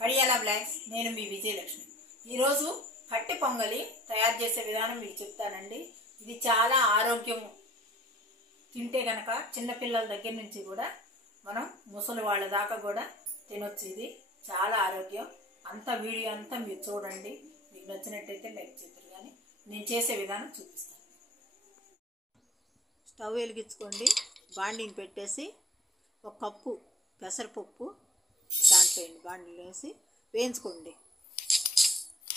కడియాల blogs నేను మీ విజయలక్ష్మి। ఈరోజు కట్టి పొంగలి తయారు చేసే విధానం మీకు చెప్తానండి। ఇది చాలా ఆరోగ్యం, తింటే గనక చిన్న పిల్లల దగ్గర నుంచి కూడా మనం ముసలి వాళ్ళ దాకా కూడా తినొచ్చు। ఇది చాలా ఆరోగ్యం। అంత వీడియో అంతా మీరు చూడండి, మీకు నచ్చినట్టయితే లైక్ చేద్దరు కానీ నేను చేసే విధానం చూపిస్తాను। స్టవ్ వెలిగించుకోండి, బాండీని పెట్టేసి ఒక కప్పు పెసరపప్పు దాంట్లో బాండీలో వేసి వేయించుకోండి,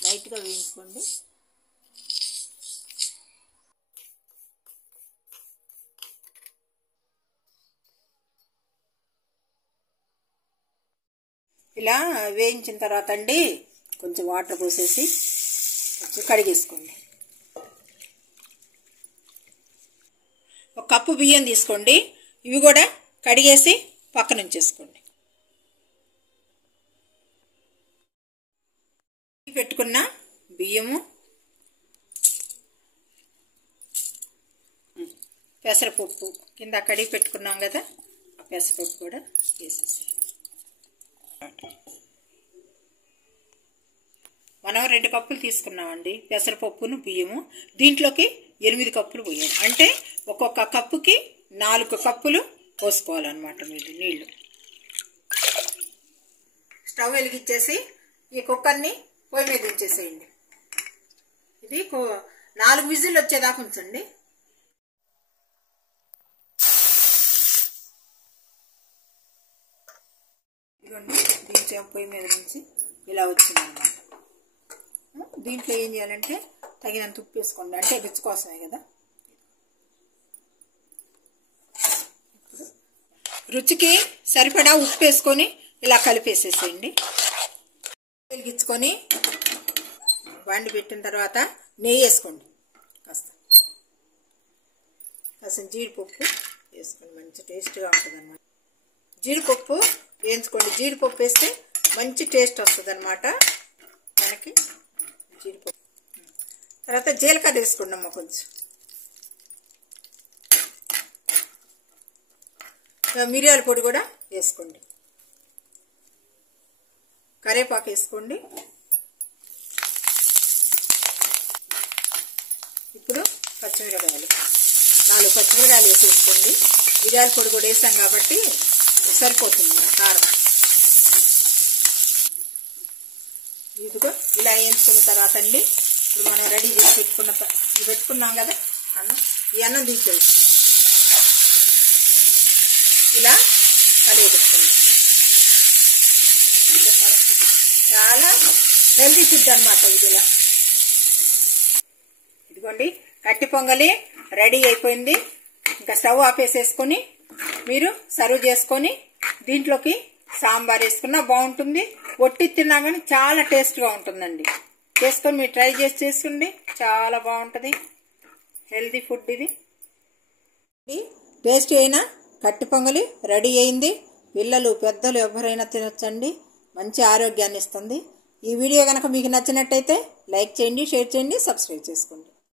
లైట్గా వేయించుకోండి। ఇలా వేయించిన తర్వాత అండి కొంచెం వాటర్ పోసేసి కొంచెం కడిగేసుకోండి। ఒక కప్పు బియ్యం తీసుకోండి, ఇవి కూడా కడిగేసి పక్కన ఉంచేసుకోండి। పెట్టుకున్న బియ్యము, పెసరపప్పు కింద కడిగి పెట్టుకున్నాం కదా, ఆ పెసరపప్పు కూడా వేసేసి మనం 2 కప్పులు తీసుకున్నామండి పెసరపప్పును బియ్యము, దీంట్లోకి 8 కప్పులు పోయాలి, అంటే ఒక్కొక్క కప్పుకి 4 కప్పులు పోసుకోవాలన్నమాట నీళ్ళు। స్టవ్ వెలిగించేసి ఈ కుక్కర్ని పొయ్యి మీద ఉంచేసేయండి। ఇది 4 విజిల్ వచ్చేదాకా ఉంచండి। ఇదిగోండి, దీంట్లో పొయ్యి మీద నుంచి ఇలా వచ్చిందనమాట। దీంట్లో ఏం చేయాలంటే తగినంత ఉప్పు వేసుకోండి, అంటే రుచి కోసమే కదా। రుచికి సరిపడా ఉప్పు వేసుకొని ఇలా కలిపేసేసేయండి। వెలిగించుకొని బండి పెట్టిన తర్వాత నెయ్యి వేసుకోండి, కాస్త జీడిపప్పు వేసుకోండి, మంచి టేస్ట్గా ఉంటుంది అన్నమాట। జీడిపప్పు వేయించుకోండి, జీడిపప్పు వేస్తే మంచి టేస్ట్ వస్తుంది అన్నమాట మనకి। జీడిపప్పు తర్వాత జీలకర్ర వేసుకోండి అమ్మ, కొంచెం మిరియాల పొడి కూడా వేసుకోండి, కరివేపాకు వేసుకోండి। ఇప్పుడు పచ్చిమిరపకాయలు 4 పచ్చిమిరపకాయలు వేసేసుకోండి, మిరియాల పొడి కూడా వేసాం కాబట్టి సరిపోతుంది కారం। ఇదిగో ఇలా వేయించుకున్న తర్వాత అండి ఇప్పుడు మనం రెడీ చేసి పెట్టుకున్నాం కదా అన్నం, ఈ అన్నం తీసేది ఇలా కలిగి పెట్టుకోండి। చాలా హెల్తీ ఫుడ్ అనమాట ఇది। ఇలా ఇదిగోండి కట్టి పొంగలి రెడీ అయిపోయింది। ఇంకా స్టవ్ ఆపేసేసుకొని మీరు సర్వ్ చేసుకొని దీంట్లోకి సాంబార్ వేసుకున్నా బాగుంటుంది, ఒట్టి తిన్నా కానీ చాలా టేస్ట్గా ఉంటుందండి। చేసుకొని మీరు ట్రై చేసి చేసుకోండి, చాలా బాగుంటుంది, హెల్తీ ఫుడ్ ఇది। టేస్టీ అయినా కట్టి పొంగలి రెడీ అయింది, పిల్లలు పెద్దలు ఎవరైనా తినొచ్చండి, మంచి ఆరోగ్యాన్ని ఇస్తుంది। ఈ వీడియో కనుక మీకు నచ్చినట్టయితే లైక్ చేయండి, షేర్ చేయండి, సబ్స్క్రైబ్ చేసుకోండి।